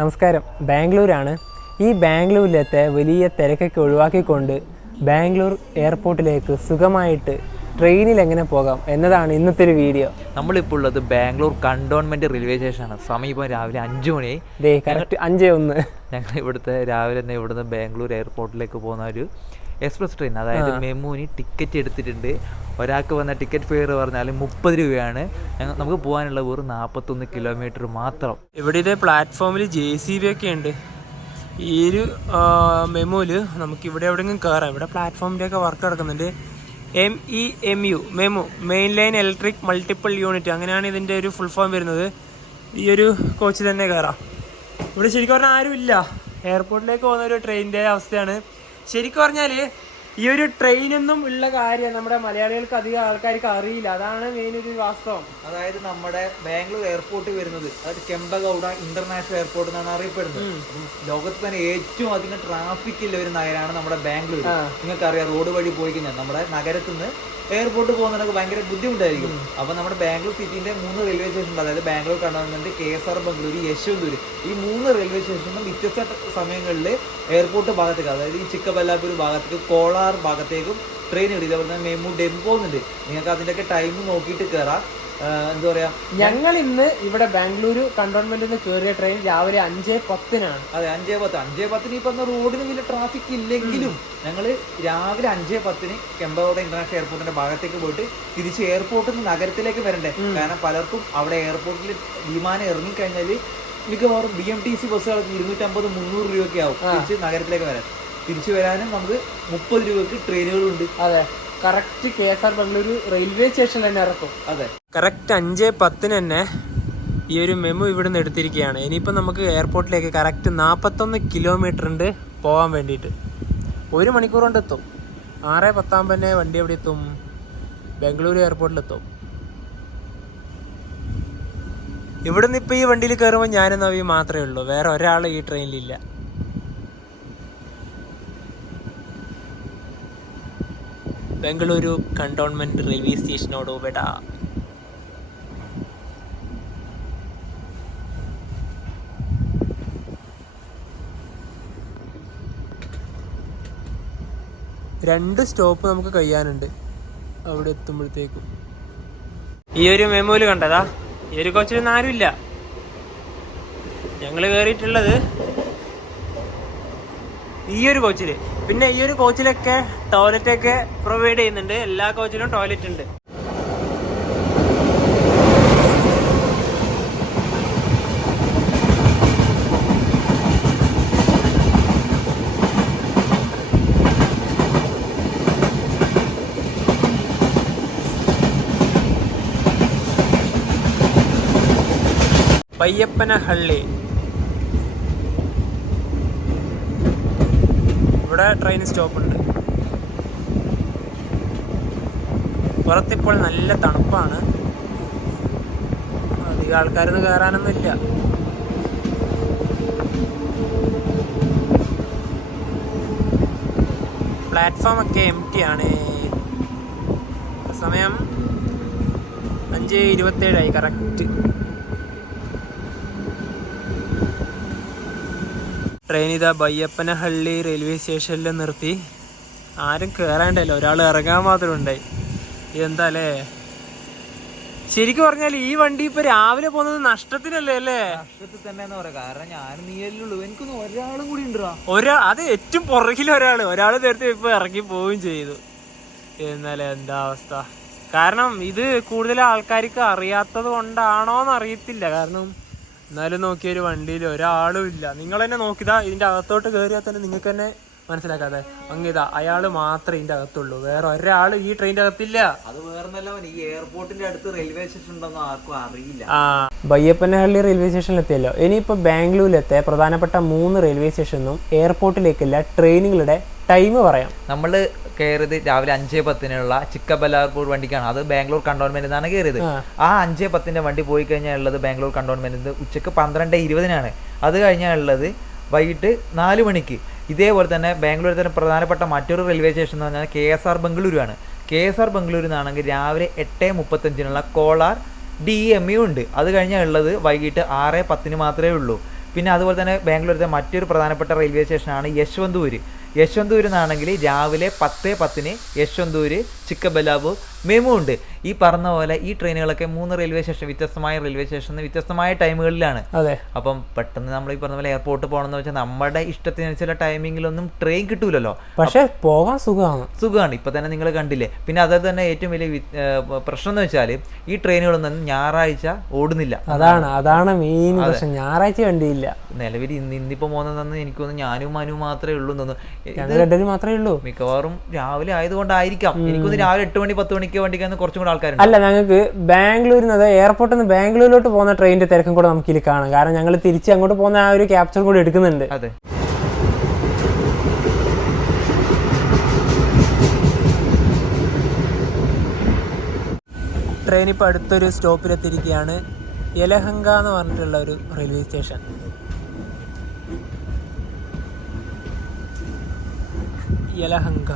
നമസ്കാരം. ബാംഗ്ലൂരാണ്. ഈ ബാംഗ്ലൂരിലത്തെ വലിയ തിരക്കൊക്കെ ഒഴിവാക്കിക്കൊണ്ട് ബാംഗ്ലൂർ എയർപോർട്ടിലേക്ക് സുഖമായിട്ട് ട്രെയിനിൽ എങ്ങനെ പോകാം എന്നതാണ് ഇന്നത്തെ ഒരു വീഡിയോ. നമ്മളിപ്പോൾ ഉള്ളത് ബാംഗ്ലൂർ കണ്ടോൺമെൻറ്റ് റെയിൽവേ സ്റ്റേഷനാണ്. സമീപം രാവിലെ 5 മണിയായി. കറക്റ്റ് 5:01. ഞങ്ങൾ ഇവിടുത്തെ രാവിലെ തന്നെ ഇവിടുന്ന് ബാംഗ്ലൂർ എയർപോർട്ടിലേക്ക് പോകുന്ന ഒരു എക്സ്പ്രസ് ട്രെയിൻ, അതായത് മെമുവിന് ടിക്കറ്റ് എടുത്തിട്ടുണ്ട്. ഒരാൾക്ക് വന്ന ടിക്കറ്റ് ഫെയർ പറഞ്ഞാൽ 30 രൂപയാണ്. നമുക്ക് പോകാനുള്ള വെറും 41 കിലോമീറ്റർ മാത്രം. ഇവിടെ ഇതേ പ്ലാറ്റ്ഫോമിൽ JCB ഒക്കെ ഉണ്ട്. ഈ ഒരു മെമുവിൽ നമുക്ക് ഇവിടെ എവിടെയെങ്കിലും കയറാം. ഇവിടെ പ്ലാറ്റ്ഫോമിൻ്റെ ഒക്കെ വർക്ക് നടക്കുന്നുണ്ട്. MEMU MEMU, main line electric multiple unit, അങ്ങനെയാണ് ഇതിൻ്റെ ഒരു ഫുൾ ഫോം വരുന്നത്. ഈ ഒരു കോച്ചിൽ തന്നെ കയറാം. ഇവിടെ ശരിക്കും പറഞ്ഞാൽ ആരുമില്ല. എയർപോർട്ടിലേക്ക് പോകുന്ന ഒരു ട്രെയിനിൻ്റെ അവസ്ഥയാണ്. ശരിക്കും പറഞ്ഞാൽ ഈ ഒരു ട്രെയിനൊന്നും ഉള്ള കാര്യം നമ്മുടെ മലയാളികൾക്ക് അധികം ആൾക്കാർക്ക് അറിയില്ല. അതാണ് മെയിൻ ഒരു വാസ്തവം. അതായത് നമ്മുടെ ബാംഗ്ലൂർ എയർപോർട്ട് വരുന്നത്, അതായത് കെമ്പഗൌഡ ഇന്റർനാഷണൽ എയർപോർട്ട് എന്നാണ് അറിയപ്പെടുന്നത്. ലോകത്ത് തന്നെ ഏറ്റവും അധികം ട്രാഫിക് ഉള്ള ഒരു നഗരമാണ് നമ്മുടെ ബാംഗ്ലൂർ. നിങ്ങൾക്കറിയാം, റോഡ് വഴി പോയി കഴിഞ്ഞാൽ നമ്മുടെ നഗരത്തിൽ നിന്ന് എയർപോർട്ട് പോകുന്നതിനൊക്കെ ഭയങ്കര ബുദ്ധിമുട്ടായിരിക്കും. അപ്പോൾ നമ്മുടെ ബാംഗ്ലൂർ സിറ്റിന്റെ 3 റെയിൽവേ സ്റ്റേഷൻ ഉണ്ട്. അതായത് ബാംഗ്ലൂർ കണ്ടോൺമെന്റ്, KSR ബംഗളൂരു, യശ്വന്തൂർ, ഈ 3 റെയിൽവേ സ്റ്റേഷനും വ്യത്യസ്ത സമയങ്ങളിൽ എയർപോർട്ട് ഭാഗത്തേക്ക്, അതായത് ഈ ചിക്കബല്ലാപൂർ ഭാഗത്തേക്ക്, കോളാർ ഭാഗത്തേക്കും ട്രെയിൻ ഉണ്ട്. ഇതേപോലെ തന്നെ മെമു ഡെമ്പോ പോകുന്നുണ്ട്. നിങ്ങൾക്ക് അതിൻ്റെയൊക്കെ ടൈം നോക്കിയിട്ട് കയറാം. എന്താ പറയാ, ഞങ്ങൾ ഇന്ന് ഇവിടെ ബാംഗ്ലൂർ കണ്ടോൺമെന്റിൽ നിന്ന് കയറിയ ട്രെയിൻ രാവിലെ 5:10. അതെ, 5:10 ഈ പറഞ്ഞ റോഡിന് വലിയ ട്രാഫിക് ഇല്ലെങ്കിലും ഞങ്ങൾ രാവിലെ 5:10 കെമ്പഗൌഡ ഇന്റർനാഷണൽ എയർപോർട്ടിന്റെ ഭാഗത്തേക്ക് പോയിട്ട് തിരിച്ച് എയർപോർട്ടിൽ നിന്ന് നഗരത്തിലേക്ക് വരണ്ടേ. കാരണം പലർക്കും അവിടെ എയർപോർട്ടിൽ വിമാനം ഇറങ്ങിക്കഴിഞ്ഞാൽ മിക്കവാറും BMTC ബസ്സുകൾക്ക് 250-300 രൂപയൊക്കെ ആവും തിരിച്ച് നഗരത്തിലേക്ക് വരാൻ. തിരിച്ചു വരാനും നമുക്ക് 30 രൂപയ്ക്ക് ട്രെയിനുകളുണ്ട്. അതെ, കറക്റ്റ് KSR ബംഗളൂരു റെയിൽവേ സ്റ്റേഷനിൽ തന്നെ ഇറക്കും. അതെ, കറക്റ്റ് 5:10 തന്നെ ഈ ഒരു മെമു ഇവിടുന്ന് എടുത്തിരിക്കുകയാണ്. ഇനിയിപ്പോൾ നമുക്ക് എയർപോർട്ടിലേക്ക് കറക്റ്റ് 41 കിലോമീറ്റർ ഉണ്ട് പോകാൻ വേണ്ടിയിട്ട്. 1 മണിക്കൂർ കൊണ്ട് എത്തും. 6:10 ആകുമ്പോൾ തന്നെ വണ്ടി എവിടെ എത്തും? ബാംഗ്ലൂർ എയർപോർട്ടിലെത്തും. ഇവിടുന്ന് ഇപ്പോൾ ഈ വണ്ടിയിൽ കയറുമ്പോൾ ഞാനും നവി മാത്രമേ ഉള്ളൂ. വേറെ ഒരാൾ ഈ ട്രെയിനിലില്ല. ബംഗളൂരു കണ്ടോൺമെന്റ് റെയിൽവേ സ്റ്റേഷനോട് വിട. രണ്ട് സ്റ്റോപ്പ് നമുക്ക് കഴിയാനുണ്ട് അവിടെ എത്തുമ്പോഴത്തേക്കും. ഈ ഒരു മെമുവിൽ കണ്ടതാ, ഈ ഒരു കോച്ചിലൊന്നും ആരുമില്ല. ഞങ്ങൾ കയറിയിട്ടുള്ളത് ഈ ഒരു കോച്ചിൽ. പിന്നെ ഈ ഒരു കോച്ചിലൊക്കെ ടോയ്ലറ്റൊക്കെ പ്രൊവൈഡ് ചെയ്യുന്നുണ്ട്. എല്ലാ കോച്ചിലും ടോയ്ലറ്റ് ഉണ്ട്. പയ്യപ്പനഹള്ളി, ഇവിടെ ട്രെയിൻ സ്റ്റോപ്പ് ഉണ്ട്. പുറത്തിപ്പോൾ നല്ല തണുപ്പാണ്. അധികം ആൾക്കാരൊന്നും കയറാനൊന്നും ഇല്ല. പ്ലാറ്റ്ഫോം ഒക്കെ എംപ്റ്റി ആണ്. സമയം 5:27 കറക്റ്റ്. ട്രെയിൻ ഇതാ ബയ്യപ്പനഹള്ളി റെയിൽവേ സ്റ്റേഷനിൽ നിർത്തി. ആരും കയറാണ്ടല്ലോ, ഒരാൾ ഇറങ്ങാൻ മാത്രം ഉണ്ടായി. ഇതെന്താ അല്ലേ? ശരിക്കും പറഞ്ഞാൽ ഈ വണ്ടി ഇപ്പൊ രാവിലെ പോകുന്നത് നഷ്ടത്തിനല്ലേ അല്ലേ? നഷ്ടത്തിൽ തന്നെ പറയാം. കാരണം ഞാനും നീയല്ലുള്ളൂ, എനിക്കൊന്നും ഒരാളും കൂടി ഉണ്ടാ. അത് ഏറ്റവും പുറകിൽ ഒരാൾ നേരത്തെ ഇപ്പൊ ഇറങ്ങി പോവുകയും ചെയ്തു. എന്നാലേ എന്താ അവസ്ഥ? കാരണം ഇത് കൂടുതൽ ആൾക്കാർക്ക് അറിയാത്തത് കൊണ്ടാണോന്ന് അറിയത്തില്ല. കാരണം എന്നാലും നോക്കിയൊരു വണ്ടിയിൽ ഒരാളും ഇല്ല. നിങ്ങൾ തന്നെ നോക്കിയതാ, ഇതിന്റെ അകത്തോട്ട് കയറിയാൽ തന്നെ നിങ്ങൾക്ക് തന്നെ മനസ്സിലാക്കാതെ അങ്ങിതാ അയാൾ മാത്രമേ ഇതിന്റെ അകത്തുള്ളൂ. വേറെ ഒരാൾ ഈ ട്രെയിനിന്റെ അകത്തില്ല. അത് വേറെന്നല്ല, ഈ എയർപോർട്ടിന്റെ അടുത്ത് റെയിൽവേ സ്റ്റേഷൻ ഉണ്ടെന്ന് ആർക്കും അറിയില്ല. ബയ്യപ്പനഹള്ളി റെയിൽവേ സ്റ്റേഷനിലെത്തിയല്ലോ. ഇനിയിപ്പോൾ ബാംഗ്ലൂരിലത്തെ പ്രധാനപ്പെട്ട 3 റെയിൽവേ സ്റ്റേഷനും എയർപോർട്ടിലേക്കുള്ള ട്രെയിനുകളുടെ ടൈം പറയാം. നമ്മൾ കയറിയത് രാവിലെ 5:10 ചിക്കബല്ലാപൂർ വണ്ടിക്കാണ്. അത് ബാംഗ്ലൂർ കണ്ടോൺമെന്റ് നിന്നാണ് കയറിയത്. ആ 5:10 വണ്ടി പോയി കഴിഞ്ഞാൽ ഉള്ളത് ബാംഗ്ലൂർ കണ്ടോൺമെന്റ് ഉച്ചക്ക് 12:20 അത് കഴിഞ്ഞാൽ ഉള്ളത് വൈകിട്ട് 4 മണിക്ക്. ഇതേപോലെ തന്നെ ബാംഗ്ലൂരിൽ തന്നെ പ്രധാനപ്പെട്ട മറ്റൊരു റെയിൽവേ സ്റ്റേഷൻ എന്ന് പറഞ്ഞാൽ KSR ബംഗളൂരു ആണ്. KSR ബംഗളൂരു നിന്നാണെങ്കിൽ രാവിലെ 8:35 കോളാർ DMU ഉണ്ട്. അത് കഴിഞ്ഞാൽ ഉള്ളത് വൈകിട്ട് 6:10 മാത്രമേ ഉള്ളൂ. പിന്നെ അതുപോലെ തന്നെ ബാംഗ്ലൂരിലെ മറ്റൊരു പ്രധാനപ്പെട്ട റെയിൽവേ സ്റ്റേഷനാണ് യശ്വന്തൂരിൽ നിന്നാണെങ്കിൽ രാവിലെ 10:10 യശ്വന്തൂർ, ചിക്കബല്ലാപൂർ, മെമു ഉണ്ട്. ഈ പറഞ്ഞ പോലെ ഈ ട്രെയിനുകളൊക്കെ 3 റെയിൽവേ സ്റ്റേഷൻ വ്യത്യസ്തമായ റെയിൽവേ സ്റ്റേഷനിൽ വ്യത്യസ്തമായ ടൈമുകളിലാണ്. അതെ. അപ്പം പെട്ടെന്ന് നമ്മൾ ഈ പറഞ്ഞ പോലെ എയർപോർട്ട് പോകണമെന്ന് വെച്ചാൽ നമ്മുടെ ഇഷ്ടത്തിനനുസരിച്ചുള്ള ടൈമിങ്ങിലൊന്നും ട്രെയിൻ കിട്ടൂലല്ലോ. പക്ഷെ പോകാൻ സുഖമാണ്. ഇപ്പൊ തന്നെ നിങ്ങൾ കണ്ടില്ലേ. പിന്നെ അതേ തന്നെ ഏറ്റവും വലിയ പ്രശ്നം എന്ന് വെച്ചാൽ ഈ ട്രെയിനുകളൊന്നും ഞായറാഴ്ച ഓടുന്നില്ല. അതാണ് മെയിൻ പ്രശ്നം. ഞായറാഴ്ച വണ്ടിയില്ല നിലവിൽ. ഇന്നിപ്പോ പോകുന്നതെന്ന് എനിക്ക് തോന്നുന്നു ഞാനും മനു മാത്രമേ ഉള്ളൂ തോന്നുന്നു. മാത്രമേ ഉള്ളൂ. മിക്കവാറും രാവിലെ ആയതുകൊണ്ടായിരിക്കാം. എനിക്കൊന്ന് രാവിലെ 8 മണി 10 മണിക്ക് വണ്ടിക്കാന്ന് കുറച്ചും കൂടെ ആൾക്കാരുണ്ട്. അല്ല, ഞങ്ങൾക്ക് ബാംഗ്ലൂരിൽ നിന്ന് എയർപോർട്ടിൽ നിന്ന് ബാംഗ്ലൂരിലോട്ട് പോകുന്ന ട്രെയിനിന്റെ തിരക്കും കൂടെ നമുക്ക് ഇതിൽ കാണാം. കാരണം ഞങ്ങൾ തിരിച്ച് അങ്ങോട്ട് പോകുന്ന ആ ഒരു ക്യാപ്ചർ കൂടെ എടുക്കുന്നുണ്ട്. അതെ. ട്രെയിൻ ഇപ്പോൾ അടുത്തൊരു സ്റ്റോപ്പിലെത്തിയിരിക്കുകയാണ്. യലഹങ്ക എന്ന് പറഞ്ഞിട്ടുള്ള ഒരു റെയിൽവേ സ്റ്റേഷൻ. യലഹങ്ക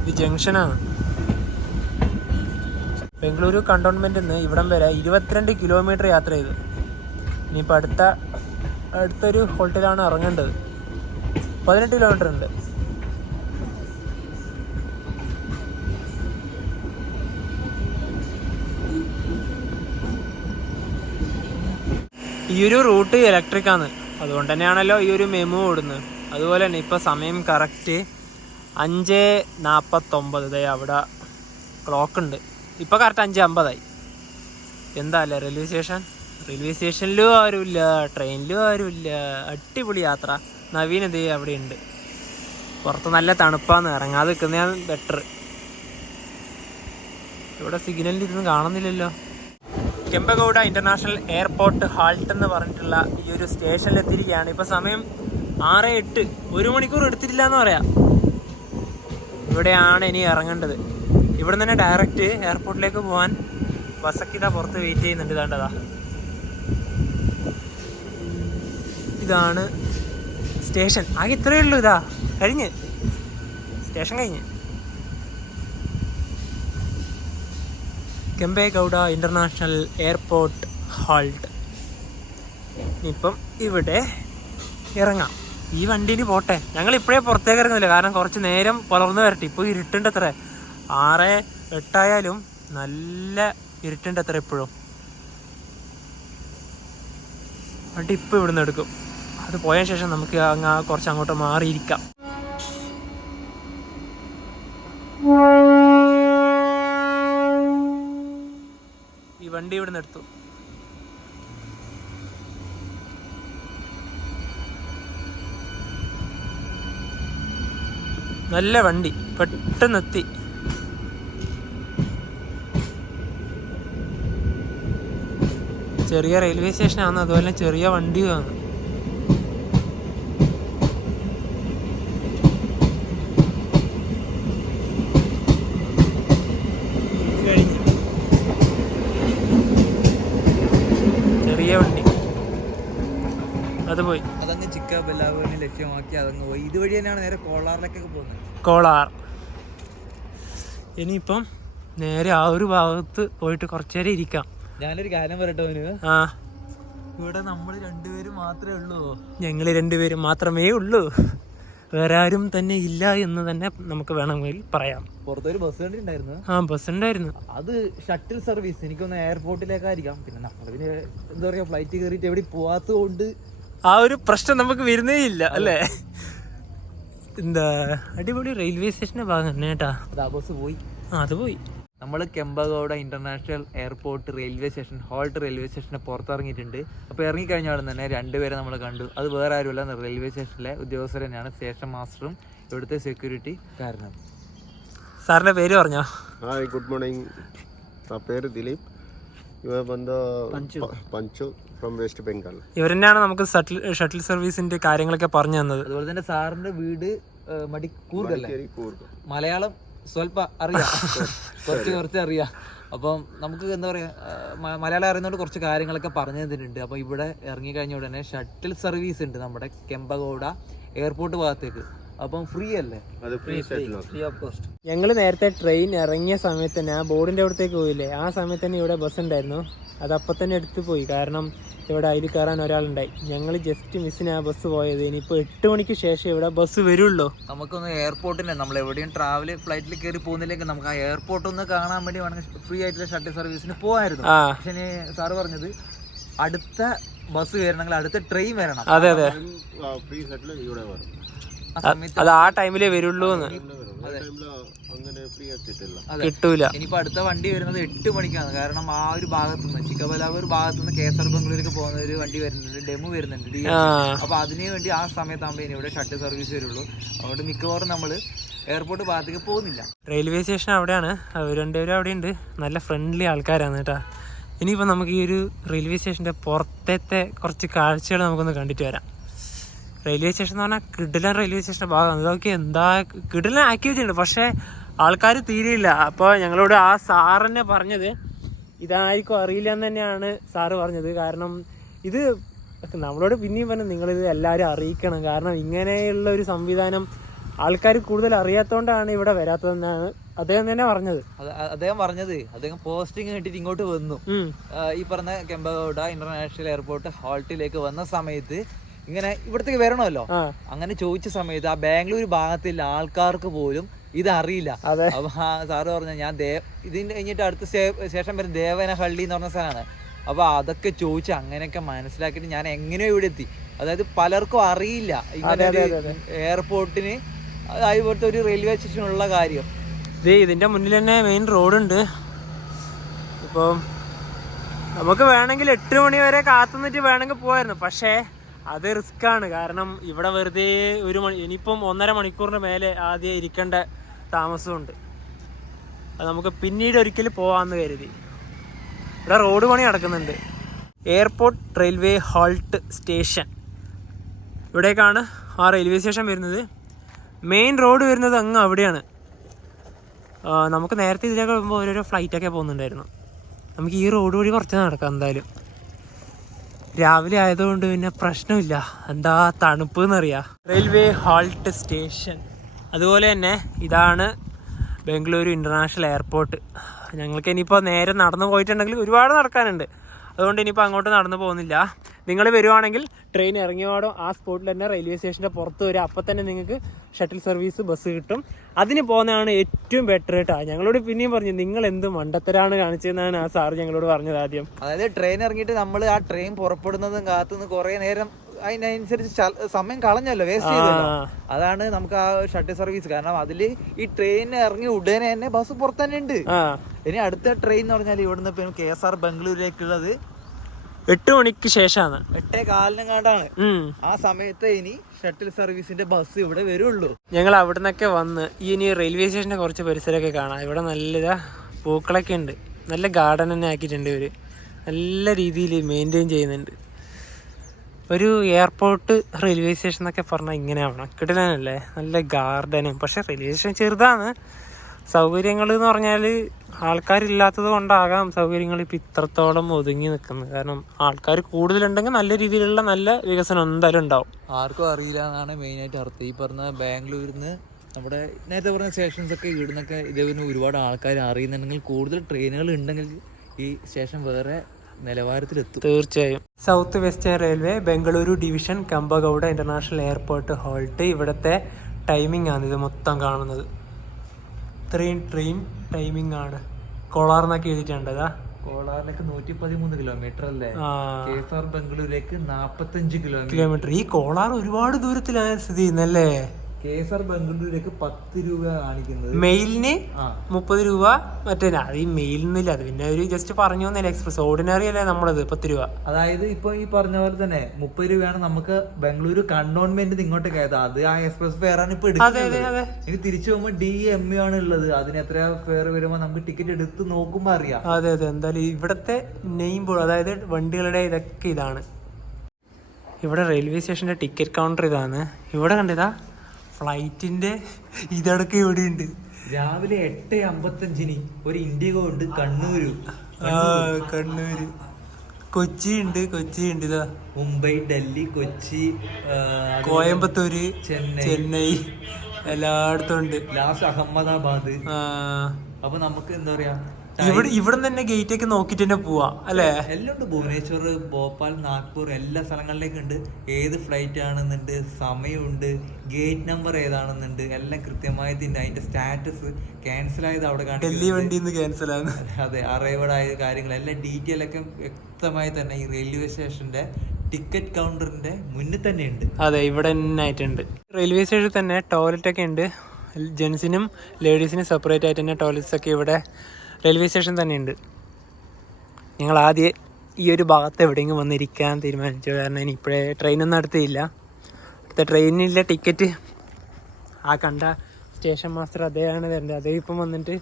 ഇത് ജംഗ്ഷനാണ്. ബംഗളൂരു കണ്ടോൺമെന്റിൽ നിന്ന് ഇവിടം വരെ 22 കിലോമീറ്റർ യാത്ര ചെയ്തു. ഇനിയിപ്പോൾ അടുത്തൊരു ഹോട്ടലാണ് ഇറങ്ങേണ്ടത്. 18 കിലോമീറ്റർ ഉണ്ട്. ഈ ഒരു റൂട്ട് ഇലക്ട്രിക്കാണ്. അതുകൊണ്ട് തന്നെയാണല്ലോ ഈ ഒരു മെമു ഓടുന്നത്. അതുപോലെ തന്നെ ഇപ്പോൾ സമയം കറക്റ്റ് 5:49. അവിടെ ക്ലോക്ക് ഉണ്ട്. ഇപ്പോൾ കറക്റ്റ് 5:50. എന്താ അല്ലേ റെയിൽവേ സ്റ്റേഷനിലും ആരുമില്ല, ട്രെയിനിലും ആരുമില്ല. അടിപൊളി യാത്ര. നവീൻ എന്തേ അവിടെ ഉണ്ട്. പുറത്ത് നല്ല തണുപ്പാന്ന്, ഇറങ്ങാതെ നിൽക്കുന്നതാണ് ബെറ്റർ. ഇവിടെ സിഗ്നലിൽ ഇരുന്ന് കാണുന്നില്ലല്ലോ. കെമ്പഗൌഡ ഇന്റർനാഷണൽ എയർപോർട്ട് ഹാൾട്ട് എന്ന് പറഞ്ഞിട്ടുള്ള ഈ ഒരു സ്റ്റേഷനിൽ എത്തിയിരിക്കുകയാണ്. ഇപ്പോൾ സമയം 6:08. 1 മണിക്കൂർ എടുത്തിട്ടില്ല എന്ന് പറയാം. ഇവിടെയാണ് ഇനി ഇറങ്ങേണ്ടത്. ഇവിടെ തന്നെ ഡയറക്റ്റ് എയർപോർട്ടിലേക്ക് പോകാൻ ബസ്സൊക്കെ ഇതാ പുറത്ത് വെയിറ്റ് ചെയ്യുന്നുണ്ട്. ഇതാണ്ടതാ, ഇതാണ് സ്റ്റേഷൻ. ആകെ ഇത്രയേ ഉള്ളൂ. ഇതാ സ്റ്റേഷൻ കഴിഞ്ഞ്. Kempegowda international airport halt. ഇപ്പം ഇവിടെ ഇറങ്ങാം. ഈ വണ്ടിന് പോട്ടെ. ഞങ്ങൾ ഇപ്പോഴേ പുറത്തേക്ക് ഇറങ്ങുന്നില്ല. കാരണം കുറച്ച് നേരം പുലർന്ന് വരട്ടെ. ഇപ്പോൾ ഇരുട്ടുണ്ട് അത്ര. 6:08 ആയാലും നല്ല ഇരുട്ടുണ്ട് അത്ര ഇപ്പോഴും. വണ്ടി ഇപ്പോൾ ഇവിടുന്ന് എടുക്കും. അത് പോയതിനു ശേഷം നമുക്ക് കുറച്ച് അങ്ങോട്ട് മാറിയിരിക്കാം. ഈ വണ്ടി ഇവിടുന്ന് എടുത്തു. നല്ല വണ്ടി, പെട്ടെന്ന് എത്തി. ചെറിയ റെയിൽവേ സ്റ്റേഷനാണ്, അതുപോലെ ചെറിയ വണ്ടിയുമാണ്. ചെറിയ വണ്ടി അത് പോയി. അതങ്ങ് ചിക്കബല്ലാപൂരിനെ ലക്ഷ്യമാക്കി അതങ്ങ് പോയി. ഇതുവഴി തന്നെയാണ് നേരെ കോളാറിലേക്കൊക്കെ പോകുന്നത്. കോളാർ. ഇനിയിപ്പം നേരെ ആ ഒരു ഭാഗത്ത് പോയിട്ട് കുറച്ചു നേരം ഇരിക്കാം. ഞാനൊരു കാര്യം പറയട്ടെ. ആ, ഇവിടെ നമ്മൾ 2 പേരും മാത്രമേ ഉള്ളൂ. ഞങ്ങൾ 2 പേരും മാത്രമേ ഉള്ളൂ. വേറെ ആരും തന്നെ ഇല്ല എന്ന് തന്നെ നമുക്ക് വേണമെങ്കിൽ പറയാം. പുറത്തൊരു ബസ് കണ്ടിട്ടുണ്ടായിരുന്നു. ആ, ബസ് ഉണ്ടായിരുന്നു. അത് ഷട്ടിൽ സർവീസ്. എനിക്കൊന്ന് എയർപോർട്ടിലേക്കായിരിക്കാം. പിന്നെ നമ്മൾ പിന്നെ എന്താ പറയാ, ഫ്ലൈറ്റ് കയറിയിട്ട് എവിടെ പോവാത്തത് കൊണ്ട് ആ ഒരു പ്രശ്നം നമുക്ക് വരുന്നേ ഇല്ല അല്ലേ. എന്താ അടിപൊളി റെയിൽവേ സ്റ്റേഷന്റെ ഭാഗം തന്നെ കേട്ടാ. ബസ് പോയി. അത് പോയി. നമ്മൾ Kempegowda international airport railway station halt railway സ്റ്റേഷനെ പുറത്തിറങ്ങിയിട്ടുണ്ട്. അപ്പോൾ ഇറങ്ങിക്കഴിഞ്ഞാൽ തന്നെ 2 പേരെ നമ്മൾ കണ്ടു. അത് വേറെ ആരുമല്ല, റെയിൽവേ സ്റ്റേഷനിലെ ഉദ്യോഗസ്ഥർ തന്നെയാണ്. സ്റ്റേഷൻ മാസ്റ്ററും ഇവിടുത്തെ സെക്യൂരിറ്റി കാരനും. സാറിന്റെ പേര് പറഞ്ഞോ? Hi, good morning. പേര് ദിലീപ്. Panchu from west Bengal. ഇവരെന്നാണ് നമുക്ക് ഷട്ടിൽ സർവീസിന്റെ കാര്യങ്ങളൊക്കെ പറഞ്ഞു തന്നത്. അതുപോലെ തന്നെ സാറിന്റെ വീട് മടിക്കൂർഗല്ലേ. മലയാളം സ്വല്പം അറിയാം, കുറച്ച് അറിയാം. അപ്പം നമുക്ക് എന്താ പറയാ, മലയാളം അറിയുന്നതുകൊണ്ട് കുറച്ച് കാര്യങ്ങളൊക്കെ പറഞ്ഞു തന്നിട്ടുണ്ട്. അപ്പോൾ ഇവിടെ ഇറങ്ങിക്കഴിഞ്ഞ ഉടനെ ഷട്ടിൽ സർവീസ് ഉണ്ട് നമ്മുടെ കെമ്പഗൌഡ എയർപോർട്ട് ഭാഗത്തേക്ക്. അപ്പം ഫ്രീ അല്ലേ? Free of cost. ഞങ്ങൾ നേരത്തെ ട്രെയിൻ ഇറങ്ങിയ സമയത്ത് തന്നെ ആ ബോർഡിന്റെ അവിടത്തേക്ക് പോയില്ലേ, ആ സമയത്ത് തന്നെ ഇവിടെ ബസ് ഉണ്ടായിരുന്നു. അതപ്പം തന്നെ എടുത്തു പോയി. കാരണം ഇവിടെ അതിൽ കയറാൻ ഒരാളുണ്ടായി. ഞങ്ങൾ ജസ്റ്റ് മിസ്സിന് ആ ബസ് പോയത്. ഇനിയിപ്പോൾ 8 മണിക്ക് ശേഷം ഇവിടെ ബസ് വരുള്ളൂ. നമുക്കൊന്ന് എയർപോർട്ടിനെ നമ്മൾ എവിടെയും ഫ്ലൈറ്റിൽ കയറി പോകുന്നില്ലെങ്കിൽ നമുക്ക് ആ എയർപോർട്ട് ഒന്ന് കാണാൻ വേണ്ടി വേണമെങ്കിൽ ഫ്രീ ആയിട്ടുള്ള ഷട്ടിൽ സർവീസിന് പോകായിരുന്നു. പക്ഷേ സാറ് പറഞ്ഞത് അടുത്ത ബസ് വരണമെങ്കിൽ അടുത്ത ട്രെയിൻ വരണം. അതെ അതെ, ഫ്രീ ഷട്ടിൽ ഇവിടെ വരും. അത് ആ ടൈമിലേ വരുള്ളൂ. കിട്ടൂല. ഇനിയിപ്പോ അടുത്ത വണ്ടി വരുന്നത് 8 മണിക്കാണ്. കാരണം ആ ഒരു ഭാഗത്തുനിന്ന് ചിക്കബലാപൂർ ഭാഗത്തുനിന്ന് KSR ബംഗളൂർക്ക് പോകുന്ന ഒരു വണ്ടി വരുന്നുണ്ട്, ഡെമു വരുന്നുണ്ട്. അപ്പൊ അതിനു വേണ്ടി ആ സമയത്താകുമ്പോ ഇനി ഇവിടെ ഷട്ടിൽ സർവീസ് വരുള്ളൂ. അതുകൊണ്ട് മിക്കവാറും നമ്മള് എയർപോർട്ട് ഭാഗത്തേക്ക് പോകുന്നില്ല. റെയിൽവേ സ്റ്റേഷൻ അവിടെയാണ്. അവർ രണ്ടുപേരും അവിടെ ഉണ്ട്. നല്ല ഫ്രണ്ട്ലി ആൾക്കാരാണ് കേട്ടോ. ഇനിയിപ്പോൾ നമുക്ക് ഈ ഒരു റെയിൽവേ സ്റ്റേഷൻ്റെ പുറത്തെ കുറച്ച് കാഴ്ചകൾ നമുക്കൊന്ന് കണ്ടിട്ട് വരാം. റെയിൽവേ സ്റ്റേഷൻ എന്ന് പറഞ്ഞാൽ കിടിലൻ റെയിൽവേ സ്റ്റേഷൻ്റെ ഭാഗമാണ്. ഇതൊക്കെ എന്താ കിടിലൻ ആക്ടിവിറ്റി ഉണ്ട്, പക്ഷേ ആൾക്കാർ തീരെയില്ല. അപ്പോൾ ഞങ്ങളോട് ആ സാറന്നെ പറഞ്ഞത് ഇതായിരിക്കും അറിയില്ല എന്ന് തന്നെയാണ് സാറ് പറഞ്ഞത്. കാരണം ഇത് നമ്മളോട് പിന്നെയും പറഞ്ഞു നിങ്ങളിത് എല്ലാവരും അറിയിക്കണം. കാരണം ഇങ്ങനെയുള്ള ഒരു സംവിധാനം ആൾക്കാർ കൂടുതൽ അറിയാത്തതുകൊണ്ടാണ് ഇവിടെ വരാത്തതെന്നാണ് അദ്ദേഹം തന്നെ പറഞ്ഞത്. അദ്ദേഹം പോസ്റ്റിംഗ് കിട്ടിയിട്ട് ഇങ്ങോട്ട് വന്നു. ഈ പറഞ്ഞ കെമ്പഗൌഡ ഇന്റർനാഷണൽ എയർപോർട്ട് ഹാൾട്ടിലേക്ക് വന്ന സമയത്ത് ഇങ്ങനെ ഇവിടത്തേക്ക് വരണമല്ലോ, അങ്ങനെ ചോദിച്ച സമയത്ത് ആ ബാംഗ്ലൂർ ഭാഗത്തുള്ള ആൾക്കാർക്ക് പോലും ഇത് അറിയില്ല. അപ്പൊ സാറ് പറഞ്ഞ ഞാൻ ഇതിന്റെ കഴിഞ്ഞിട്ട് അടുത്ത സ്റ്റേഷൻ വരും ദേവനഹള്ളി എന്ന് പറഞ്ഞ സ്ഥലമാണ്. അപ്പൊ അതൊക്കെ ചോദിച്ച് അങ്ങനെയൊക്കെ മനസ്സിലാക്കിയിട്ട് ഞാൻ എങ്ങനെയോ ഇവിടെ എത്തി. അതായത് പലർക്കും അറിയില്ല ഇങ്ങനെ എയർപോർട്ടിന് അതുപോലത്തെ ഒരു റെയിൽവേ സ്റ്റേഷൻ ഉള്ള കാര്യം. ഇതിന്റെ മുന്നിൽ തന്നെ മെയിൻ റോഡുണ്ട്. ഇപ്പോൾ നമുക്ക് വേണമെങ്കിൽ 8 മണി വരെ കാത്തുനിന്നിട്ട് വേണമെങ്കിൽ പോയായിരുന്നു. പക്ഷേ അത് റിസ്ക് ആണ്. കാരണം ഇവിടെ വെറുതെ ഇനിയിപ്പം 1.5 മണിക്കൂറിന് മേലെ ആദ്യം ഇരിക്കേണ്ട താമസമുണ്ട്. അത് നമുക്ക് പിന്നീട് ഒരിക്കലും പോവാമെന്ന് കരുതി. ഇവിടെ റോഡ് പണി നടക്കുന്നുണ്ട്. എയർപോർട്ട് റെയിൽവേ ഹാൾട്ട് സ്റ്റേഷൻ ഇവിടേക്കാണ് ആ റെയിൽവേ സ്റ്റേഷൻ വരുന്നത്. മെയിൻ റോഡ് വരുന്നത് അങ്ങ് അവിടെയാണ്. നമുക്ക് നേരത്തെ ഇതിലേക്ക് വരുമ്പോൾ ഓരോരോ ഫ്ലൈറ്റൊക്കെ പോകുന്നുണ്ടായിരുന്നു. നമുക്ക് ഈ റോഡ് വഴി കുറച്ച് നടക്കാം. എന്തായാലും രാവിലെ ആയതുകൊണ്ട് പിന്നെ പ്രശ്നമില്ല. എന്താ തണുപ്പ് എന്നറിയാം. Railway halt station. അതുപോലെ തന്നെ ഇതാണ് ബംഗളൂരു ഇൻ്റർനാഷണൽ എയർപോർട്ട്. ഞങ്ങൾക്ക് ഇനിയിപ്പോൾ നേരെ നടന്നു പോയിട്ടുണ്ടെങ്കിൽ ഒരുപാട് നടക്കാനുണ്ട്. അതുകൊണ്ട് ഇനിയിപ്പോൾ അങ്ങോട്ട് നടന്നു പോകുന്നില്ല. നിങ്ങൾ വരുവാണെങ്കിൽ ട്രെയിൻ ഇറങ്ങിയോടോ ആ സ്പോട്ടിൽ തന്നെ റെയിൽവേ സ്റ്റേഷൻ്റെ പുറത്ത് വരും. അപ്പം തന്നെ നിങ്ങൾക്ക് ഷട്ടിൽ സർവീസ് ബസ് കിട്ടും. അതിന് പോകുന്നതാണ് ഏറ്റവും ബെറ്റർ കേട്ടോ. ഞങ്ങളോട് പിന്നെയും പറഞ്ഞു നിങ്ങൾ എന്ത് മണ്ടത്തരാണ് കാണിച്ചതെന്നാണ് ആ സാർ ഞങ്ങളോട് പറഞ്ഞത് ആദ്യം. അതായത് ട്രെയിൻ ഇറങ്ങിയിട്ട് നമ്മൾ ആ ട്രെയിൻ പുറപ്പെടുന്നതും കാത്തുനിന്ന് കുറേ നേരം അതിനനുസരിച്ച് സമയം കളഞ്ഞല്ലോ, വേസ്റ്റ് ചെയ്തല്ലോ. അതാണ് നമുക്ക് ആ ഷട്ടിൽ സർവീസ്. കാരണം അതില് ഈ ട്രെയിൻ ഇറങ്ങി ഉടനെ തന്നെ ബസ് പുറത്ത് തന്നെ ഉണ്ട്. ഇനി അടുത്ത ട്രെയിൻ എന്ന് പറഞ്ഞാൽ ഇവിടുന്ന് KSR ബംഗളൂരിലേക്കുള്ളത് 8 മണിക്ക് ശേഷമാണ്. 8:15 ആ സമയത്ത് ഇനി ഷട്ടിൽ സർവീസിന്റെ ബസ് ഇവിടെ വരുള്ളൂ. ഞങ്ങൾ അവിടെ നിന്നൊക്കെ വന്ന് ഇനി റെയിൽവേ സ്റ്റേഷന്റെ കുറച്ച് പരിസരമൊക്കെ കാണാം. ഇവിടെ നല്ല പൂക്കളൊക്കെ ഉണ്ട്. നല്ല ഗാർഡൻ തന്നെ ആക്കിയിട്ടുണ്ട്. ഇവർ നല്ല രീതിയിൽ മെയിൻറ്റെയിൻ ചെയ്യുന്നുണ്ട്. ഒരു എയർപോർട്ട് റെയിൽവേ സ്റ്റേഷൻ എന്നൊക്കെ പറഞ്ഞാൽ ഇങ്ങനെ ആവണം. കിടിലനല്ലേ, നല്ല ഗാർഡനും. പക്ഷെ റെയിൽവേ സ്റ്റേഷൻ ചെറുതാണ്. സൗകര്യങ്ങൾ എന്ന് പറഞ്ഞാൽ ആൾക്കാരില്ലാത്തത് കൊണ്ടാകാം സൗകര്യങ്ങൾ ഇപ്പം ഇത്രത്തോളം ഒതുങ്ങി നിൽക്കുന്നത്. കാരണം ആൾക്കാർ കൂടുതലുണ്ടെങ്കിൽ നല്ല രീതിയിലുള്ള നല്ല വികസനം എന്തായാലും ഉണ്ടാവും. ആർക്കും അറിയില്ല എന്നാണ് മെയിനായിട്ട് അർത്ഥം. ഈ പറഞ്ഞ ബാംഗ്ലൂരിൽ നിന്ന് നമ്മുടെ നേരത്തെ പറഞ്ഞ സ്റ്റേഷൻസ് ഒക്കെ ഇവിടുന്നൊക്കെ ഇതേപോലെ ഒരുപാട് ആൾക്കാർ അറിയുന്നുണ്ടെങ്കിൽ കൂടുതൽ ട്രെയിനുകൾ ഉണ്ടെങ്കിൽ ഈ സ്റ്റേഷൻ വേറെ നിലവാരത്തിലെത്തും. തീർച്ചയായും. South western railway Bengaluru division Kempegowda international airport halt. ഇവിടുത്തെ ടൈമിംഗ് ആണ് ഇത് മൊത്തം കാണുന്നത്. ട്രെയിൻ ടൈമിംഗ് ആണ്. കോളാർന്നൊക്കെ എഴുതിയിട്ടുണ്ടതാ. കോളാറിലേക്ക് 113 കിലോമീറ്റർ അല്ലേ. KSR ബംഗളൂരിലേക്ക് 45 കിലോമീറ്റർ. ഈ കോളാർ ഒരുപാട് ദൂരത്തിലാണ് സ്ഥിതി ചെയ്യുന്നല്ലേ. KSR ബംഗളൂരിലേക്ക് 10 രൂപ കാണിക്കുന്നത്. മെയിലിന് 30 രൂപ. മറ്റേ അത് ഈ മെയിലിന്നില്ല, അത് പിന്നെ ഒരു ജസ്റ്റ് പറഞ്ഞു തന്നില്ല. എക്സ്പ്രസ് ഓർഡിനറി അല്ലേ നമ്മളത് 10 രൂപ. അതായത് ഇപ്പൊ ഈ പറഞ്ഞ പോലെ തന്നെ 30 രൂപയാണ് നമുക്ക് ബംഗളൂരു കണ്ടോൺമെന്റ് ഇങ്ങോട്ട് കയറ്റാം. അത് ആ എക്സ്പ്രസ് ഫെയർ ആണ് ഇപ്പൊ എടുക്കുന്നത്. ഇനി തിരിച്ചു പോകുമ്പോൾ DMU ആണ് ഉള്ളത്. അതിന് എത്ര ഫെയർ വരുമ്പോ നമുക്ക് ടിക്കറ്റ് എടുത്ത് നോക്കുമ്പോ അറിയാം. അതെ. എന്തായാലും ഇവിടത്തെ നെയിം ബോർഡ്, അതായത് വണ്ടികളുടെ ഇതൊക്കെ ഇതാണ്. ഇവിടെ റെയിൽവേ സ്റ്റേഷന്റെ ടിക്കറ്റ് കൗണ്ടർ ഇതാണ്. ഇവിടെ കണ്ടിതാ ഫ്ലൈറ്റിന്റെ ഇതടക്കം ഇവിടെ ഉണ്ട്. രാവിലെ 8:55 ഒരു ഇൻഡിഗോ ഉണ്ട് കണ്ണൂര്. കൊച്ചി ഉണ്ട്. ഇതാ മുംബൈ, ഡൽഹി, കൊച്ചി, കോയമ്പത്തൂര്, ചെന്നൈ എല്ലായിടത്തും ഉണ്ട്. ലാസ്റ്റ് അഹമ്മദാബാദ്. അപ്പൊ നമുക്ക് എന്താ പറയാ ഇവിടെ തന്നെ ഗേറ്റ് ഒക്കെ നോക്കിട്ട് തന്നെ പോവാ അല്ലേ? എല്ലാം ഉണ്ട്. ഭുവനേശ്വർ, ഭോപ്പാൽ, നാഗ്പൂർ എല്ലാ സ്ഥലങ്ങളിലേക്കും ഉണ്ട്. ഏത് ഫ്ലൈറ്റ് ആണെന്നുണ്ട്, സമയമുണ്ട്, ഗേറ്റ് നമ്പർ ഏതാണെന്നുണ്ട്, എല്ലാം കൃത്യമായി തന്നെ അതിന്റെ സ്റ്റാറ്റസ്, ക്യാൻസൽ ആയത് അവിടെ ഡൽഹി വണ്ടി ക്യാൻസൽ ആണ്. അതെ, അറൈവഡ് ആയ കാര്യങ്ങൾ എല്ലാം ഡീറ്റെയിൽ ഒക്കെ വ്യക്തമായി തന്നെ ഈ റെയിൽവേ സ്റ്റേഷന്റെ ടിക്കറ്റ് കൗണ്ടറിന്റെ മുന്നിൽ തന്നെ ഉണ്ട്. അതെ, ഇവിടെ തന്നെ ആയിട്ടുണ്ട്. റെയിൽവേ സ്റ്റേഷനിൽ തന്നെ ടോയ്ലറ്റ് ഒക്കെ ഉണ്ട്. ജെൻസിനും ലേഡീസിനും സെപ്പറേറ്റ് ആയിട്ട് തന്നെ ടോയ്ലറ്റ്സ് ഒക്കെ ഇവിടെ റെയിൽവേ സ്റ്റേഷൻ തന്നെ ഉണ്ട്. ഞങ്ങൾ ആദ്യം ഈ ഒരു ഭാഗത്ത് എവിടെയെങ്കിലും വന്നിരിക്കാൻ തീരുമാനിച്ചു. കാരണം ഇനി ഇപ്പോഴേ ട്രെയിനൊന്നും അടുത്തില്ല. അടുത്ത ട്രെയിനിലെ ടിക്കറ്റ് ആ കണ്ട സ്റ്റേഷൻ മാസ്റ്റർ അദ്ദേഹമാണ് തരേണ്ടത്. അദ്ദേഹം ഇപ്പം വന്നിട്ട്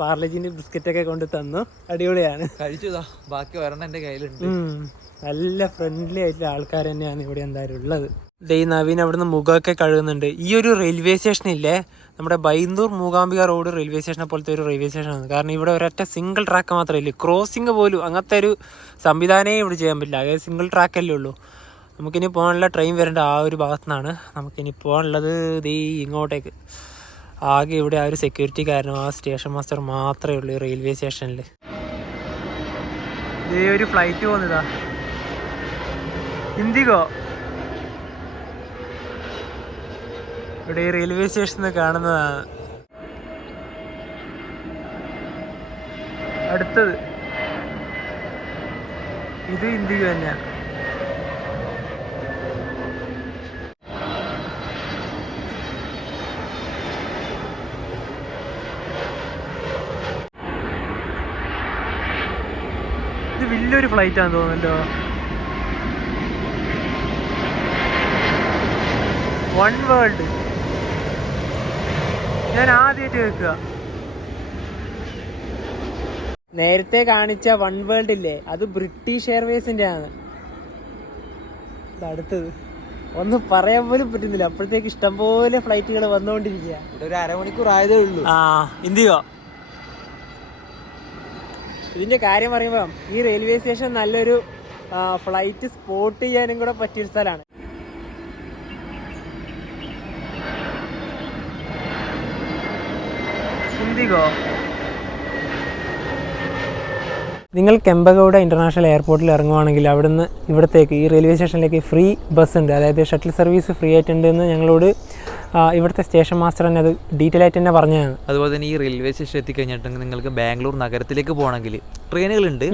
പാർലേജിൻ്റെ ബിസ്ക്കറ്റൊക്കെ കൊണ്ട് തന്നു. അടിപൊളിയാണ്. കഴിച്ചതാ, ബാക്കി വരണം എൻ്റെ കയ്യിലുണ്ട്. നല്ല ഫ്രണ്ട്ലി ആയിട്ടുള്ള ആൾക്കാർ തന്നെയാണ് ഇവിടെ എന്തായാലും ഉള്ളത്. ഈ നവീൻ അവിടുന്ന് മുഖമൊക്കെ കഴുകുന്നുണ്ട്. ഈ ഒരു റെയിൽവേ സ്റ്റേഷനില്ലേ, നമ്മുടെ ബൈന്ദൂർ മൂകാംബിക റോഡ് റെയിൽവേ സ്റ്റേഷനെ പോലത്തെ ഒരു റെയിൽവേ സ്റ്റേഷനാണ്. കാരണം ഇവിടെ ഒരൊറ്റ സിംഗിൾ ട്രാക്ക് മാത്രമേ ഇല്ല. ക്രോസിങ് പോലും അങ്ങനത്തെ ഒരു സംവിധാനമേ ഇവിടെ ചെയ്യാൻ പറ്റില്ല. അതായത് സിംഗിൾ ട്രാക്കല്ലേ ഉള്ളൂ. നമുക്കിനി പോകാനുള്ള ട്രെയിൻ വരേണ്ട ആ ഒരു ഭാഗത്തു നിന്നാണ്. നമുക്കിനി പോകാനുള്ളത് ദേ ഇങ്ങോട്ടേക്ക്. ആകെ ഇവിടെ ആ ഒരു സെക്യൂരിറ്റി കാരണം ആ സ്റ്റേഷൻ മാസ്റ്റർ മാത്രമേ ഉള്ളൂ ഈ റെയിൽവേ സ്റ്റേഷനിൽ. ഇതേ ഒരു ഫ്ലൈറ്റ് പോകുന്നതാ, ഇൻഡിഗോ. ഇവിടെ ഈ റെയിൽവേ സ്റ്റേഷനിൽ കാണുന്നതാണ്. അടുത്തത് ഇത് ഇൻഡിഗോ തന്നെയാണ്. ഇത് വലിയൊരു ഫ്ലൈറ്റ് ആണെന്ന് തോന്നുന്നല്ലോ. വൺ വേൾഡ് ഞാൻ ആദ്യമായിട്ട് കേൾക്കുക. നേരത്തെ കാണിച്ച വൺ വേൾഡ് ഇല്ലേ, അത് ബ്രിട്ടീഷ് എയർവേസിന്റെ ആണ്. ഇത് അടുത്തത് ഒന്നും പറയാൻ പോലും പറ്റുന്നില്ല. അപ്പോഴത്തേക്ക് ഇഷ്ടംപോലെ ഫ്ലൈറ്റുകൾ വന്നുകൊണ്ടിരിക്കുക. ഒരു അരമണിക്കൂർ ആയതേ ഉള്ളൂ. ഇൻഡിഗോ. ഇതിന്റെ കാര്യം പറയുമ്പോൾ ഈ റെയിൽവേ സ്റ്റേഷൻ നല്ലൊരു ഫ്ലൈറ്റ് സ്പോട്ട് ചെയ്യാനും കൂടെ പറ്റിയൊരു സ്ഥലമാണ്. ഇൻഡിഗോ. നിങ്ങൾ കെമ്പഗൌഡ ഇൻ്റർനാഷണൽ എയർപോർട്ടിൽ ഇറങ്ങുവാണെങ്കിൽ അവിടുന്ന് ഇവിടത്തേക്ക് ഈ റെയിൽവേ സ്റ്റേഷനിലേക്ക് ഫ്രീ ബസ് ഉണ്ട്. അതായത് ഷട്ടിൽ സർവീസ് ഫ്രീ ആയിട്ടുണ്ടെന്ന് ഞങ്ങളോട് ഇവിടുത്തെ സ്റ്റേഷൻ മാസ്റ്റർ തന്നെ അത് ഡീറ്റെയിൽ ആയിട്ട് തന്നെ പറഞ്ഞതാണ്. അതുപോലെ തന്നെ ഈ റെയിൽവേ സ്റ്റേഷൻ എത്തിക്കഴിഞ്ഞിട്ടുണ്ടെങ്കിൽ നിങ്ങൾക്ക് ബാംഗ്ലൂർ നഗരത്തിലേക്ക് പോകണമെങ്കിൽ ട്രെയിനുകളുണ്ട്.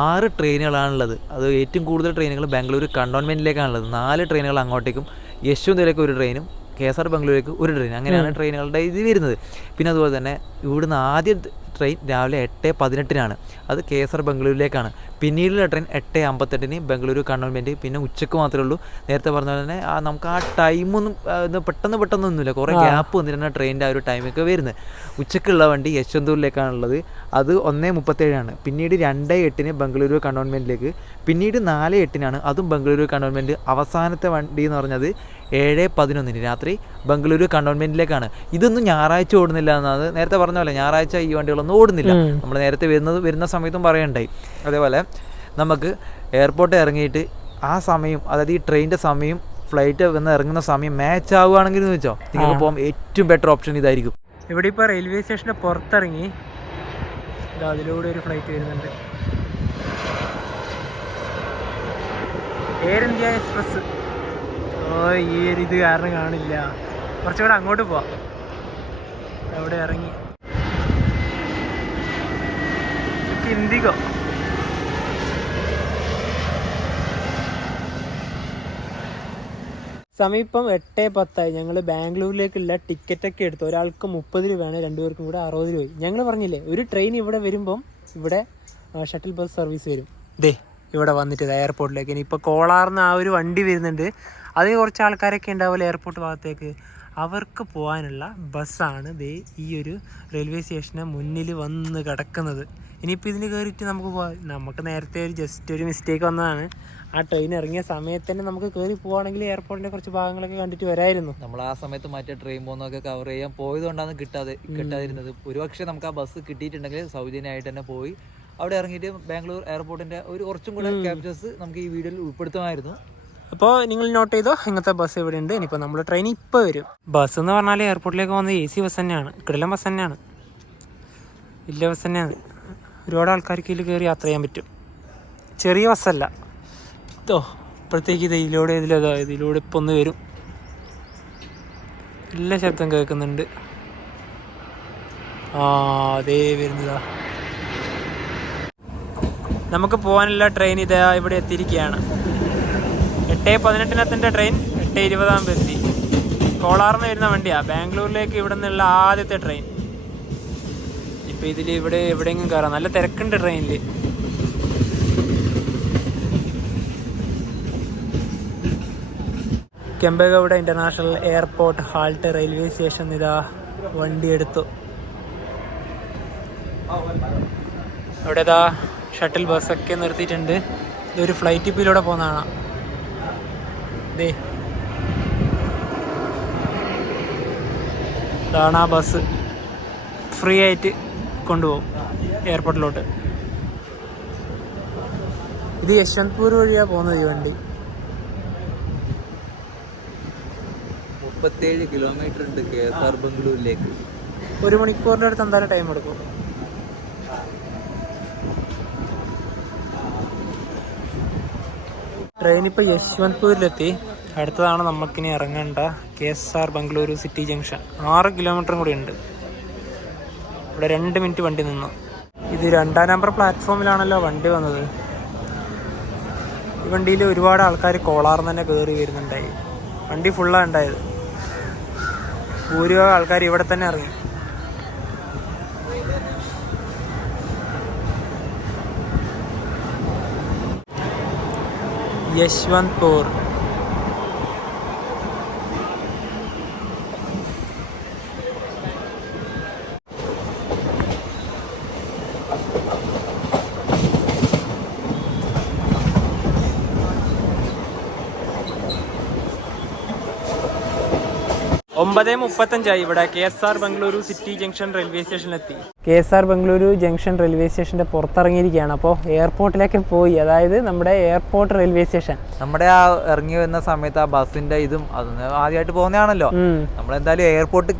6 ട്രെയിനുകളാണുള്ളത്. അത് ഏറ്റവും കൂടുതൽ ട്രെയിനുകൾ ബാംഗ്ലൂർ കണ്ടോൺമെൻറ്റിലേക്കാണുള്ളത്. 4 ട്രെയിനുകൾ അങ്ങോട്ടേക്കും, യശ്വന്തിലേക്ക് ഒരു ട്രെയിനും, KSR ബംഗളൂരേക്ക് ഒരു ട്രെയിൻ. അങ്ങനെയാണ് ട്രെയിനുകളുടെ ഇത് വരുന്നത്. പിന്നെ അതുപോലെ തന്നെ ഇവിടുന്ന് ആദ്യ ട്രെയിൻ രാവിലെ 8:18 അത് KSR ബംഗളൂരിലേക്കാണ്. പിന്നീടുള്ള ട്രെയിൻ 8:58 ബംഗളൂരു കണ്ടോൺമെൻറ്റ്. പിന്നെ ഉച്ചക്ക് മാത്രമേ ഉള്ളൂ. നേരത്തെ പറഞ്ഞ പോലെ തന്നെ നമുക്ക് ആ ടൈമൊന്നും പെട്ടെന്നൊന്നുമില്ല, കുറേ ഗ്യാപ്പ് വന്നിട്ടാണ് ട്രെയിനിൻ്റെ ആ ഒരു ടൈമൊക്കെ വരുന്നത്. ഉച്ചക്കുള്ള വണ്ടി യശ്വന്തൂരിലേക്കാണുള്ളത്. അത് 1:37 പിന്നീട് 2:08 ബംഗളൂരു കണ്ടോൺമെൻറ്റിലേക്ക്. പിന്നീട് 4:08 അതും ബംഗളൂരു കണ്ടോൺമെൻറ്റ്. അവസാനത്തെ വണ്ടി എന്ന് പറഞ്ഞത് 7:11 രാത്രി ബംഗളൂരു കണ്ടോൺമെൻറ്റിലേക്കാണ്. ഇതൊന്നും ഞായറാഴ്ച ഓടുന്നില്ല എന്നാണ് നേരത്തെ പറഞ്ഞ പോലെ. ഞായറാഴ്ച ഈ വണ്ടികളൊന്നും ഓടുന്നില്ല. നമ്മൾ നേരത്തെ വരുന്ന സമയത്തും പറയണ്ടായി. അതേപോലെ നമുക്ക് എയർപോർട്ടിൽ ഇറങ്ങിയിട്ട് ആ സമയം, അതായത് ഈ ട്രെയിനിൻ്റെ സമയം ഫ്ലൈറ്റ് വന്ന് ഇറങ്ങുന്ന സമയം മാച്ച് ആവുകയാണെങ്കിൽ എന്ന് വെച്ചോ, നിങ്ങൾക്ക് പോകാൻ ഏറ്റവും ബെറ്റർ ഓപ്ഷൻ ഇതായിരിക്കും. ഇവിടെ ഇപ്പോൾ റെയിൽവേ സ്റ്റേഷൻ്റെ പുറത്തിറങ്ങി അതിലൂടെ ഒരു ഫ്ലൈറ്റ് വരുന്നുണ്ട്. Air India express. ഈ ഒരു ഇത് കാരണം കാണില്ല. കുറച്ചുകൂടെ അങ്ങോട്ട് പോവാം. അവിടെ ഇറങ്ങി ഇൻഡിഗോ. സമീപം 8:10. ഞങ്ങൾ ബാംഗ്ലൂരിലേക്കുള്ള ടിക്കറ്റൊക്കെ എടുത്തു. ഒരാൾക്ക് 30 രൂപയാണ്, 2 പേർക്കും കൂടെ 60 രൂപ. ഞങ്ങൾ പറഞ്ഞില്ലേ ഒരു ട്രെയിൻ ഇവിടെ വരുമ്പം ഇവിടെ ഷട്ടിൽ ബസ് സർവീസ് വരും. ദേ ഇവിടെ വന്നിട്ട് എയർപോർട്ടിലേക്ക്. ഇനിയിപ്പോൾ കോളാർന്ന് ആ ഒരു വണ്ടി വരുന്നുണ്ട്. അതിന് കുറച്ച് ആൾക്കാരൊക്കെ ഉണ്ടാവില്ല എയർപോർട്ട് ഭാഗത്തേക്ക്. അവർക്ക് പോകാനുള്ള ബസ്സാണ് ദേ ഈ ഒരു റെയിൽവേ സ്റ്റേഷന് മുന്നിൽ വന്ന് കിടക്കുന്നത്. ഇനിയിപ്പോൾ ഇതിന് കയറിയിട്ട് നമുക്ക് പോകാം. നമുക്ക് നേരത്തെ ജസ്റ്റ് ഒരു മിസ്റ്റേക്ക് വന്നതാണ്. ആ ട്രെയിൻ ഇറങ്ങിയ സമയത്ത് തന്നെ നമുക്ക് കയറി പോവുകയാണെങ്കിൽ എയർപോർട്ടിൻ്റെ കുറച്ച് ഭാഗങ്ങളൊക്കെ കണ്ടിട്ട് വരായിരുന്നു. നമ്മൾ ആ സമയത്ത് മറ്റേ ട്രെയിൻ പോകുന്നതൊക്കെ കവർ ചെയ്യാൻ പോയതുകൊണ്ടാണ് കിട്ടാതിരുന്നത്. ഒരുപക്ഷെ നമുക്ക് ആ ബസ് കിട്ടിയിട്ടുണ്ടെങ്കിൽ സൗജന്യമായിട്ട് തന്നെ പോയി അവിടെ ഇറങ്ങിയിട്ട് ബാംഗ്ലൂർ എയർപോർട്ടിൻ്റെ ഒരു കുറച്ചും കൂടെ ക്യാപ്ചേഴ്സ് നമുക്ക് ഈ വീഡിയോയിൽ ഉൾപ്പെടുത്തുമായിരുന്നു. അപ്പോൾ നിങ്ങൾ നോട്ട് ചെയ്തോ, ഇങ്ങനത്തെ ബസ് ഇവിടെ ഉണ്ട്. ഇനിയിപ്പോൾ നമ്മൾ ട്രെയിൻ ഇപ്പോൾ വരും. ബസ് എന്ന് പറഞ്ഞാൽ എയർപോർട്ടിലേക്ക് പോകുന്നത് AC ബസ് തന്നെയാണ്. കിടിലൻ ബസ് തന്നെയാണ്, വലിയ ബസ് തന്നെയാണ്. ഒരുപാട് ആൾക്കാർക്ക് ഇതിൽ കയറി യാത്ര ചെയ്യാൻ പറ്റും. ചെറിയ ബസ്സല്ല. ഇപ്പോഴത്തേക്ക് ഇതിലൂടെ ഇപ്പം ഒന്ന് വരും. നല്ല ശബ്ദം കേൾക്കുന്നുണ്ട്. അതേ വരുന്നതാ. നമുക്ക് പോകാനുള്ള ട്രെയിൻ ഇതാ ഇവിടെ എത്തിയിരിക്കുകയാണ്. 8:18 ട്രെയിൻ 8:20 എത്തി. കോളാറിന് വരുന്ന വണ്ടിയാണ്. ബാംഗ്ലൂരിലേക്ക് ഇവിടെ നിന്നുള്ള ആദ്യത്തെ ട്രെയിൻ. ഇപ്പം ഇതിൽ ഇവിടെ എവിടെയെങ്കിലും കയറാം. നല്ല തിരക്കുണ്ട് ട്രെയിനിൽ. Kempegowda international airport halt railway station. ഇതാ വണ്ടി എടുത്തു. അവിടെ ഇതാ ഷട്ടിൽ ബസ്സൊക്കെ നിർത്തിയിട്ടുണ്ട്. ഇതൊരു ഫ്ലൈറ്റ് ഇപ്പോൾ ഇതിലൂടെ പോകുന്നതാണ്. ഇതാണ് ആ ബസ്. ഫ്രീ ആയിട്ട് കൊണ്ടുപോകും എയർപോർട്ടിലോട്ട്. ഇത് യശ്വന്ത്പൂർ വഴിയാണ് പോകുന്നത് ഈ വണ്ടി. 37 കിലോമീറ്റർ ഉണ്ട് KSR ബംഗളൂരിലേക്ക്. 1 മണിക്കൂറിൻ്റെ അടുത്ത് എന്തായാലും ടൈം എടുക്കും. ട്രെയിൻ ഇപ്പോൾ യശ്വന്ത്പൂരിലെത്തി. അടുത്തതാണ് നമുക്കിനി ഇറങ്ങേണ്ട KSR ബംഗളൂരു സിറ്റി ജംഗ്ഷൻ. 6 കിലോമീറ്ററും കൂടി ഉണ്ട്. ഇവിടെ 2 മിനിറ്റ് വണ്ടി നിന്നു. ഇത് 2-ാം നമ്പർ പ്ലാറ്റ്ഫോമിലാണല്ലോ വണ്ടി വന്നത്. ഈ വണ്ടിയിൽ ഒരുപാട് ആൾക്കാർ കോളാർന്ന് തന്നെ കയറി വരുന്നുണ്ടായി. വണ്ടി ഫുള്ളാണ് ഉണ്ടായത്. ഭൂരിഭാഗം ആൾക്കാർ ഇവിടെ തന്നെ ഇറങ്ങി. യശ്വന്ത്പൂർ. ഒമ്പത് 35 ഇവിടെ KSR Bengaluru city junction railway സ്റ്റേഷനിലെത്തി. KSR ബംഗളൂരു ജംഗ്ഷൻ റെയിൽവേ സ്റ്റേഷൻ്റെ പുറത്തിറങ്ങിയിരിക്കുകയാണ്. അപ്പോൾ എയർപോർട്ടിലേക്ക് പോയി. അതായത് നമ്മുടെ എയർപോർട്ട് റെയിൽവേ സ്റ്റേഷൻ. നമ്മുടെ ആ ഇറങ്ങി വരുന്ന സമയത്ത് ആ ബസ്സിന്റെ ഇതും അതൊന്ന് ആദ്യമായിട്ട് പോകുന്നതാണല്ലോ. നമ്മളെന്തായാലും എയർപോർട്ടിൽ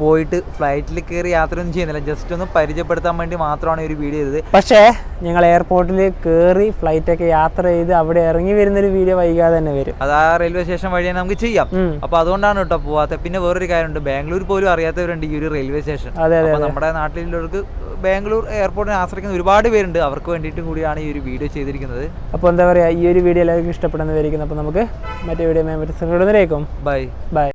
പോയിട്ട് ഫ്ലൈറ്റിൽ കയറി യാത്രയൊന്നും ചെയ്യുന്നില്ല. ജസ്റ്റ് ഒന്ന് പരിചയപ്പെടുത്താൻ വേണ്ടി മാത്രമാണ് ഒരു വീഡിയോ ചെയ്തത്. പക്ഷേ ഞങ്ങൾ എയർപോർട്ടിൽ കയറി ഫ്ലൈറ്റൊക്കെ യാത്ര ചെയ്ത് അവിടെ ഇറങ്ങി വരുന്നൊരു വീഡിയോ വൈകാതെ തന്നെ വരും. അത് ആ റെയിൽവേ സ്റ്റേഷൻ വഴി നമുക്ക് ചെയ്യാം. അപ്പൊ അതുകൊണ്ടാണ് കേട്ടോ പോവാത്തത്. പിന്നെ വേറൊരു കാര്യമുണ്ട്, ബാംഗ്ലൂർ പോലും അറിയാത്തവരുണ്ട് ഈ ഒരു റെയിൽവേ സ്റ്റേഷൻ. നമ്മുടെ നാട്ടിലുള്ളവർക്ക് ബാംഗ്ലൂർ എയർപോർട്ടിനെ ആശ്രയിക്കുന്ന ഒരുപാട് പേരുണ്ട്. അവർക്ക് വേണ്ടിയിട്ടും കൂടിയാണ് ഈ ഒരു വീഡിയോ ചെയ്തിരിക്കുന്നത്. അപ്പോൾ എന്താ പറയുക, ഈ ഒരു വീഡിയോ എല്ലാവർക്കും ഇഷ്ടപ്പെടുന്നതായിരിക്കും. അപ്പോൾ നമുക്ക് മറ്റേ വീഡിയോ ബൈ.